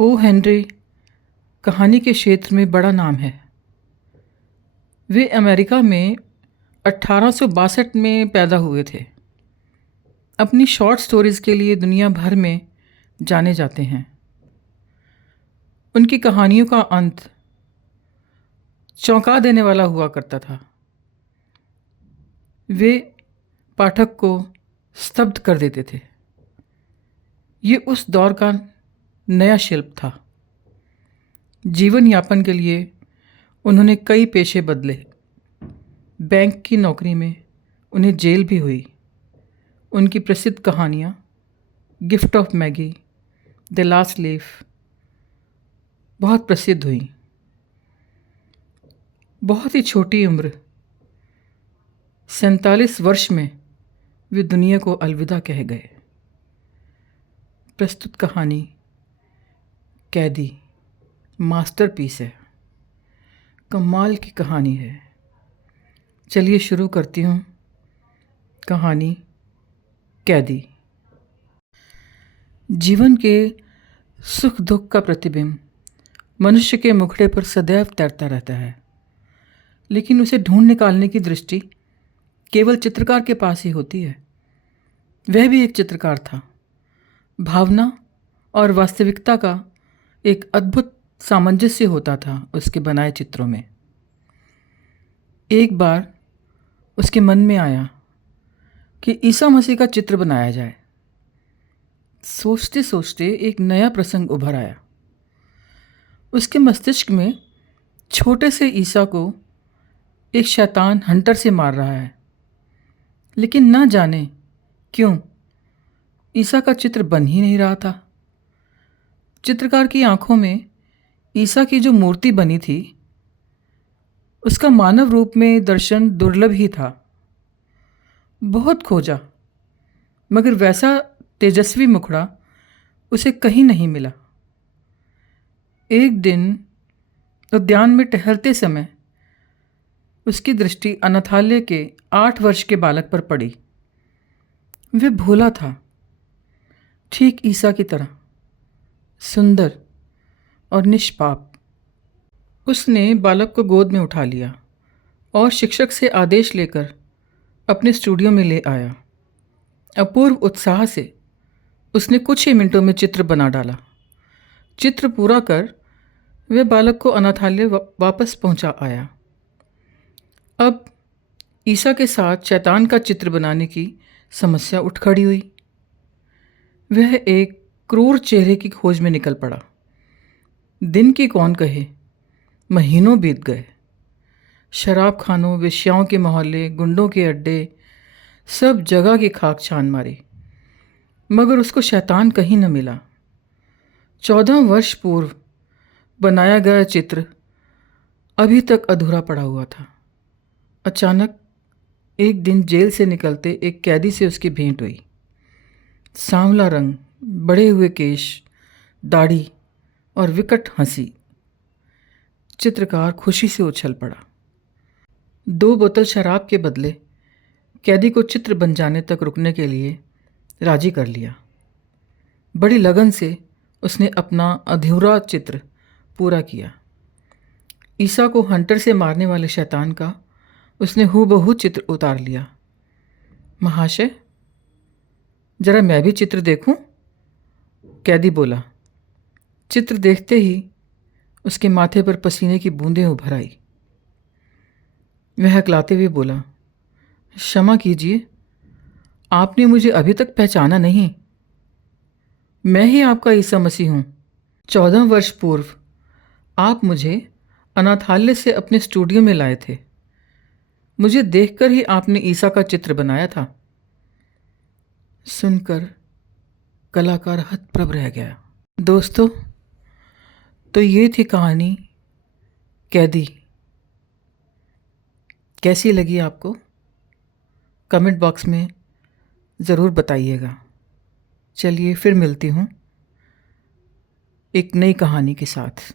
O Henry कहानी के क्षेत्र में बड़ा नाम है। वे अमेरिका में 1862 में पैदा हुए थे। अपनी शॉर्ट स्टोरीज़ के लिए दुनिया भर में जाने जाते हैं। उनकी कहानियों का अंत चौंका देने वाला हुआ करता था। वे पाठक को स्तब्ध कर देते थे। ये उस दौर का नया शिल्प था। जीवन यापन के लिए उन्होंने कई पेशे बदले। बैंक की नौकरी में उन्हें जेल भी हुई। उनकी प्रसिद्ध कहानियाँ gift of Maggi, the last leaf बहुत प्रसिद्ध हुई। बहुत ही छोटी उम्र 47 वर्ष में वे दुनिया को अलविदा कह गए। प्रस्तुत कहानी कैदी मास्टरपीस है। कमाल की कहानी है। चलिए शुरू करती हूँ कहानी कैदी। जीवन के सुख दुख का प्रतिबिंब मनुष्य के मुखड़े पर सदैव तैरता रहता है, लेकिन उसे ढूंढ निकालने की दृष्टि केवल चित्रकार के पास ही होती है। वह भी एक चित्रकार था। भावना और वास्तविकता का एक अद्भुत सामंजस्य होता था उसके बनाए चित्रों में। एक बार उसके मन में आया कि ईसा मसीह का चित्र बनाया जाए। सोचते सोचते एक नया प्रसंग उभर आया। उसके मस्तिष्क में छोटे से ईसा को एक शैतान हंटर से मार रहा है, लेकिन न जाने क्यों ईसा का चित्र बन ही नहीं रहा था। चित्रकार की आंखों में ईसा की जो मूर्ति बनी थी उसका मानव रूप में दर्शन दुर्लभ ही था। बहुत खोजा, मगर वैसा तेजस्वी मुखड़ा उसे कहीं नहीं मिला। एक दिन उद्यान में टहलते समय उसकी दृष्टि अनाथालय के 8 वर्ष के बालक पर पड़ी। वह भोला था, ठीक ईसा की तरह, सुंदर और निष्पाप। उसने बालक को गोद में उठा लिया और शिक्षक से आदेश लेकर अपने स्टूडियो में ले आया। अपूर्व उत्साह से उसने कुछ ही मिनटों में चित्र बना डाला। चित्र पूरा कर वह बालक को अनाथालय वापस पहुंचा आया। अब ईसा के साथ शैतान का चित्र बनाने की समस्या उठ खड़ी हुई। वह एक क्रूर चेहरे की खोज में निकल पड़ा। दिन की कौन कहे, महीनों बीत गए। शराब खानों, वेश्याओं के मोहल्ले, गुंडों के अड्डे, सब जगह की खाक छान मारी, मगर उसको शैतान कहीं न मिला। 14 वर्ष पूर्व बनाया गया चित्र अभी तक अधूरा पड़ा हुआ था। अचानक एक दिन जेल से निकलते एक कैदी से उसकी भेंट हुई। सांवला रंग, बढ़े हुए केश, दाढ़ी और विकट हंसी। चित्रकार खुशी से उछल पड़ा। 2 बोतल शराब के बदले कैदी को चित्र बन जाने तक रुकने के लिए राजी कर लिया। बड़ी लगन से उसने अपना अधूरा चित्र पूरा किया। ईसा को हंटर से मारने वाले शैतान का उसने हूबहू चित्र उतार लिया। महाशय, जरा मैं भी चित्र देखूं? कैदी बोला। चित्र देखते ही उसके माथे पर पसीने की बूंदें उभर आई। वह हकलाते हुए बोला, क्षमा कीजिए, आपने मुझे अभी तक पहचाना नहीं। मैं ही आपका ईसा मसीह हूँ। 14 वर्ष पूर्व आप मुझे अनाथालय से अपने स्टूडियो में लाए थे। मुझे देखकर ही आपने ईसा का चित्र बनाया था। सुनकर कलाकार हतप्रभ रह गया। दोस्तों, तो ये थी कहानी कैदी। कैसी लगी आपको? कमेंट बॉक्स में ज़रूर बताइएगा। चलिए फिर मिलती हूँ एक नई कहानी के साथ।